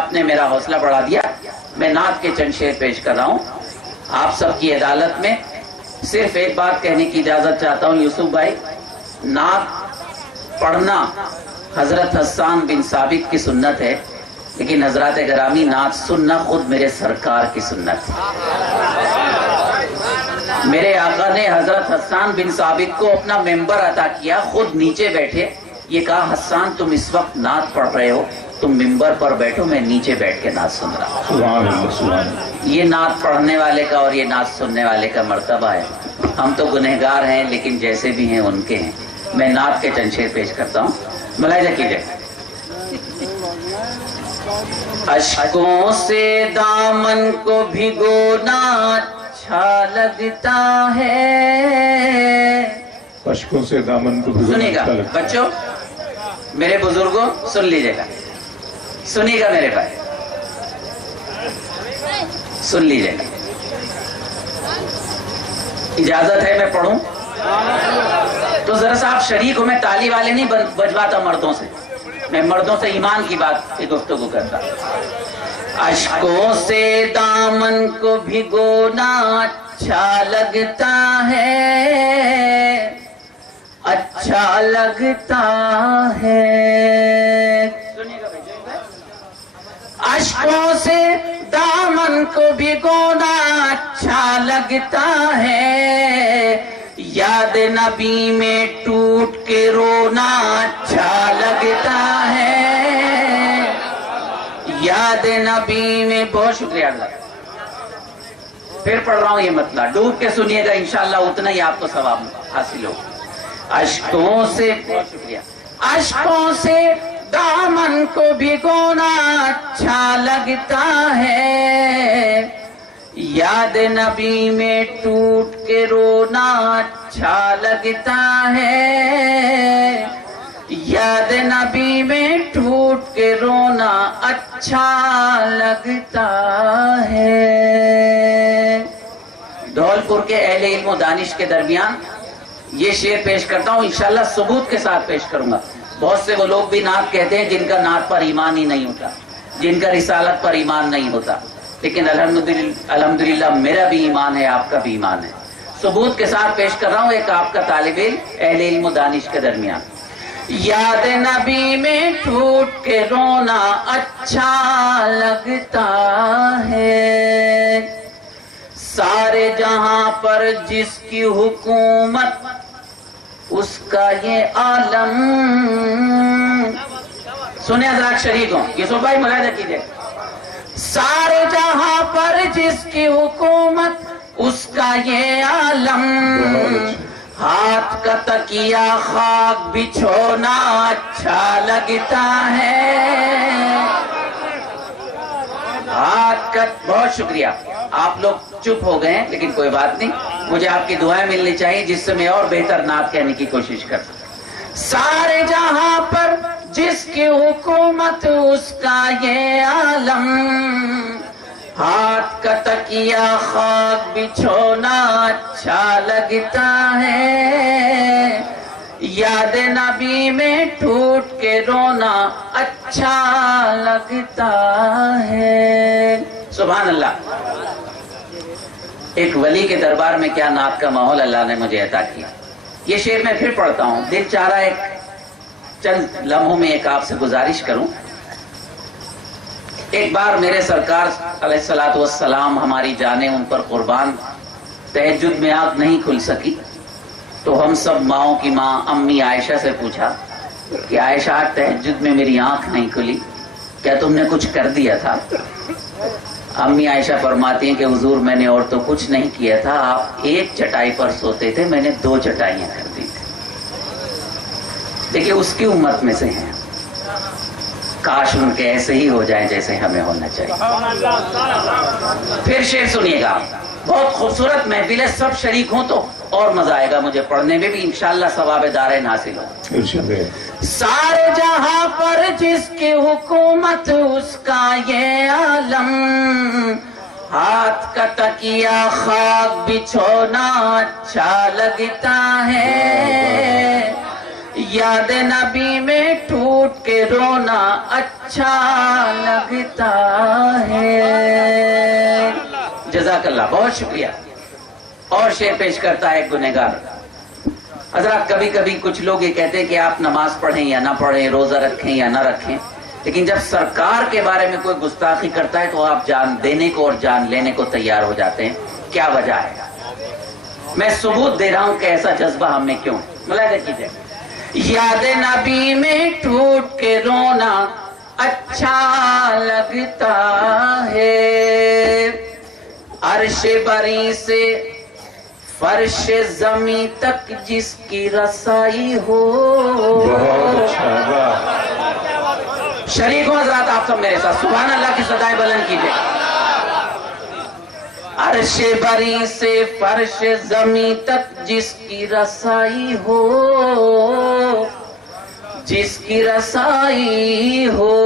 آپ نے میرا حوصلہ بڑھا دیا. میں نعت کے چند شعر پیش کر رہا ہوں آپ سب کی عدالت میں. صرف ایک بات کہنے کی اجازت چاہتا ہوں یوسف بھائی، نعت پڑھنا حضرت حسان بن ثابت کی سنت ہے، لیکن حضرات گرامی نعت سننا خود میرے سرکار کی سنت ہے. میرے آقا نے حضرت حسان بن ثابت کو اپنا ممبر عطا کیا، خود نیچے بیٹھے. یہ کہا حسان تم اس وقت نعت پڑھ رہے ہو، تم ممبر پر بیٹھو، میں نیچے بیٹھ کے نعت سن رہا ہوں. سبحان اللہ سبحان اللہ. یہ نعت پڑھنے والے کا اور یہ نعت سننے والے کا مرتبہ ہے. ہم تو گنہگار ہیں لیکن جیسے بھی ہیں ان کے ہیں. میں نعت کے چند شعر پیش کرتا ہوں، ملاحظہ کیجیے. اشکوں سے دامن کو بھگونا اچھا لگتا ہے. اشکوں سے دامن کو بھگونا سنیے گا اچھا لگتا ہے. بچوں، میرے بزرگوں سن لیجیے گا، سنیے گا میرے بھائی، سن لیجیے گا. اجازت ہے میں پڑھوں؟ تو ذرا سا آپ شریک ہو. میں تالی والے نہیں بجواتا مردوں سے، میں مردوں سے ایمان کی بات کی گفتگو کرتا. اشکوں سے دامن کو بھگونا اچھا لگتا ہے، اچھا لگتا ہے. اشکوں سے دامن کو بھگونا اچھا لگتا ہے، یاد نبی میں ٹوٹ کے رونا اچھا لگتا ہے، یاد نبی میں. بہت شکریہ اللہ. پھر پڑھ رہا ہوں یہ مطلب، ڈوب کے سنیے گا انشاءاللہ اتنا ہی آپ کو ثواب حاصل ہو. اشکوں سے، بہت شکریہ. اشکوں سے دامن کو بھگونا اچھا لگتا ہے، یاد نبی میں ٹوٹ کے رونا اچھا لگتا ہے، یاد نبی میں ٹوٹ کے رونا اچھا لگتا ہے. دھولپور کے اہل علم و دانش کے درمیان یہ شعر پیش کرتا ہوں، انشاءاللہ ثبوت کے ساتھ پیش کروں گا. بہت سے وہ لوگ بھی نعت کہتے ہیں جن کا نعت پر ایمان ہی نہیں ہوتا، جن کا رسالت پر ایمان نہیں ہوتا، لیکن الحمدللہ میرا بھی ایمان ہے، آپ کا بھی ایمان ہے. ثبوت کے ساتھ پیش کر رہا ہوں ایک آپ کا طالب علم اہل علم و دانش کے درمیان. یاد نبی میں ٹوٹ کے رونا اچھا لگتا ہے، سارے جہاں پر جس کی حکومت اس کا یہ عالم. سنیں حضرات شریک ہوں، یوسف بھائی ملاحظہ کیجیے. سارے جہاں پر جس کی حکومت اس کا یہ عالم، ہاتھ کا تکیہ خاک بچھونا اچھا لگتا ہے، ہاتھ کا. بہت شکریہ. آپ لوگ چپ ہو گئے ہیں لیکن کوئی بات نہیں، مجھے آپ کی دعائیں ملنی چاہیے جس سے میں اور بہتر نعت کہنے کی کوشش کر سکوں. سارے جہاں پر جس کی حکومت اس کا یہ عالم، ہاتھ کا تکیہ خاک بچھونا اچھا لگتا ہے، یاد نبی میں ٹوٹ کے رونا اچھا لگتا ہے. سبحان اللہ. ایک ولی کے دربار میں کیا نعت کا ماحول اللہ نے مجھے عطا کیا. یہ شعر میں پھر پڑھتا ہوں، دل چاہ رہا ایک چند لمحوں میں ایک آپ سے گزارش کروں. ایک بار میرے سرکار علیہ الصلوۃ والسلام، ہماری جانیں ان پر قربان، تہجد میں آنکھ نہیں کھل سکی تو ہم سب ماؤں کی ماں امی عائشہ سے پوچھا کہ عائشہ تہجد میں میری آنکھ نہیں کھلی، کیا تم نے کچھ کر دیا تھا؟ امی عائشہ فرماتی ہیں کہ حضور میں نے اور تو کچھ نہیں کیا تھا، آپ ایک چٹائی پر سوتے تھے، میں نے 2 چٹائیاں کر دی تھی. دیکھیے اس کی امت میں سے ہیں، کاش ان کے ایسے ہی ہو جائیں جیسے ہمیں ہونا چاہیے. پھر شعر سنیے گا، بہت خوبصورت محفل ہے، سب شریک ہوں تو اور مزہ آئے گا مجھے پڑھنے میں بھی، انشاءاللہ ثواب دارین حاصل ہو. سارے جہاں پر جس کی حکومت اس کا یہ عالم، ہاتھ کا تکیہ خاک بچھونا اچھا لگتا ہے، یاد نبی میں ٹوٹ ٹوٹ کے رونا اچھا لگتا ہے. جزاک اللہ, بہت شکریہ. اور شعر پیش کرتا ہے گنہگار. حضرات کبھی کبھی کچھ لوگ یہ کہتے ہیں کہ آپ نماز پڑھیں یا نہ پڑھیں, روزہ رکھیں یا نہ رکھیں, لیکن جب سرکار کے بارے میں کوئی گستاخی کرتا ہے تو آپ جان دینے کو اور جان لینے کو تیار ہو جاتے ہیں. کیا وجہ ہے؟ میں ثبوت دے رہا ہوں کہ ایسا جذبہ ہم میں کیوں. ملاحظہ کیجیے. یاد نبی میں ٹوٹ کے رونا اچھا لگتا ہے, عرش بری سے فرش زمین تک جس کی رسائی ہو. بہت اچھا. شریک ہوں حضرات آپ سب میرے ساتھ, سبحان اللہ کی صدائیں بلند کیجئے. عرش بری سے فرش زمین تک جس کی رسائی ہو, جس کی رسائی ہو.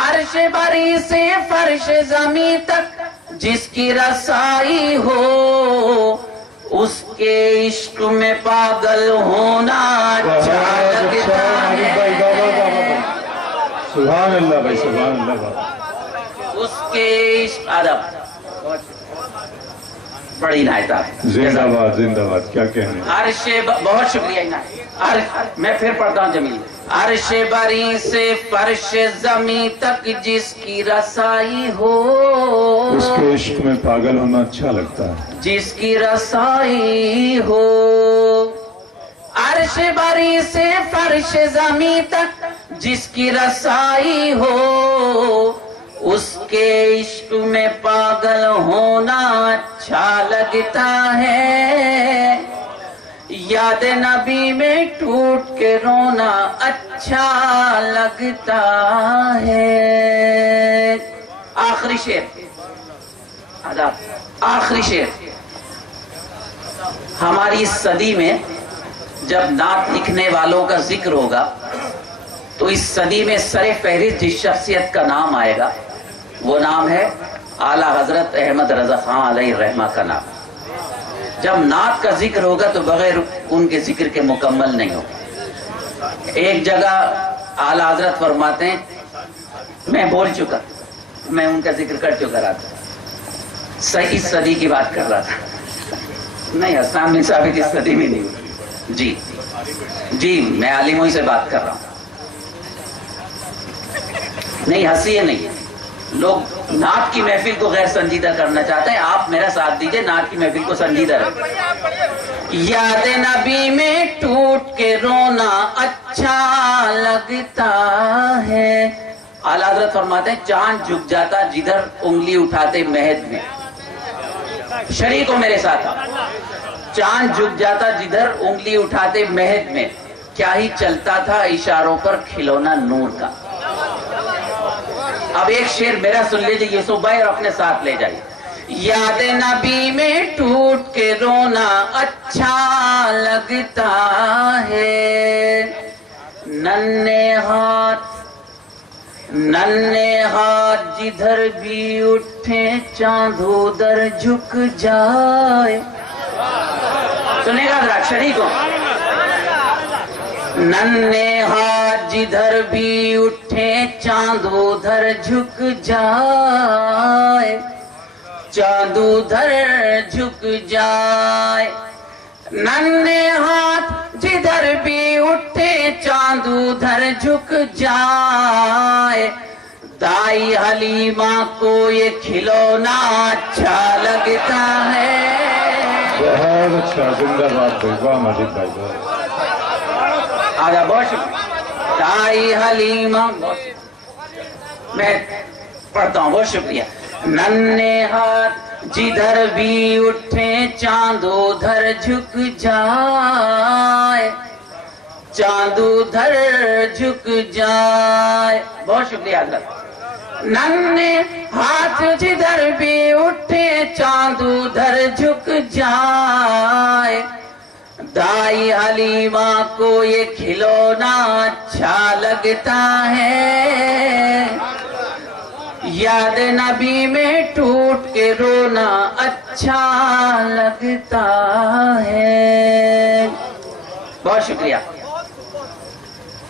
عرش بری سے فرش زمین تک جس کی رسائی ہو, اس کے عشق میں پاگل ہونا اچھا لگتا ہے. سبحان اللہ بھائی, سبحان اللہ بھائی. اس کے عشق ادب بڑی عنایت ہے. زندہ باد, زندہ باد. کیا کہنے. عرش بہت شکریہ عنایت. میں پھر پڑھتا ہوں جمیل. عرش بری سے فرش زمین تک جس کی رسائی ہو, اس کے عشق میں پاگل ہونا اچھا لگتا ہے. جس کی رسائی ہو. عرش بری سے فرش زمین تک جس کی رسائی ہو, اس کے عشق میں پاگل ہونا اچھا لگتا ہے. یاد نبی میں ٹوٹ کے رونا اچھا لگتا ہے. آخری شعر, آخری شعر. ہماری اس صدی میں جب نعت لکھنے والوں کا ذکر ہوگا تو اس صدی میں سر فہرست جس شخصیت کا نام آئے گا وہ نام ہے اعلیٰ حضرت احمد رضا خان علیہ الرحمہ کا نام. جب نعت کا ذکر ہوگا تو بغیر ان کے ذکر کے مکمل نہیں ہوگا. ایک جگہ اعلیٰ حضرت فرماتے ہیں, میں بول چکا, میں ان کا ذکر کر چکا رہا تھا, صحیح صدی کی بات کر رہا تھا. نہیں, حسان بن ثابت اس صدی میں نہیں. جی جی, میں عالموں سے بات کر رہا ہوں. نہیں ہنسی ہے, نہیں. لوگ نعت کی محفل کو غیر سنجیدہ کرنا چاہتے ہیں. آپ میرا ساتھ دیجئے, نعت کی محفل کو سنجیدہ رکھیں. یاد نبی میں ٹوٹ کے رونا اچھا لگتا ہے. اعلیٰ حضرت فرماتے ہیں چاند جھک جاتا جدھر انگلی اٹھاتے مہد میں. شریک ہو میرے ساتھ. چاند جھک جاتا جدھر انگلی اٹھاتے مہد میں, کیا ہی چلتا تھا اشاروں پر کھلونا نور کا. اب ایک شعر میرا سن لیجئے یوسف بھائی اور اپنے ساتھ لے جائیے. یاد نبی میں ٹوٹ کے رونا اچھا لگتا ہے. ننھے ہاتھ جدھر بھی اٹھے چاند ادھر جھک جائے. سنے گا ذرا, شریک ہو. ننھے ہاتھ جدھر بھی اٹھے چاند ادھر جھک جائے, چاند ادھر جھک جائے. ننھے ہاتھ جدھر بھی اٹھے چاند ادھر جھک جائے. دائی حلیمہ کو یہ کھلونا اچھا لگتا ہے. بہت اچھا, زندہ باد. واہ ماجد بھائی, آجا, بہت شکریہ. دائی حلیمہ, میں پڑھتا ہوں, بہت شکریہ. ننھے ہاتھ جدھر بھی اٹھے چاند ادھر جھک جائے, چاند ادھر جھک جائے. بہت شکریہ حضرت. ننھے ہاتھ جدھر بھی اٹھے چاند ادھر جھک جائے. دائی حلیمہ کو یہ کھلونا اچھا لگتا ہے. یاد نبی میں ٹوٹ کے رونا اچھا لگتا ہے. بہت شکریہ.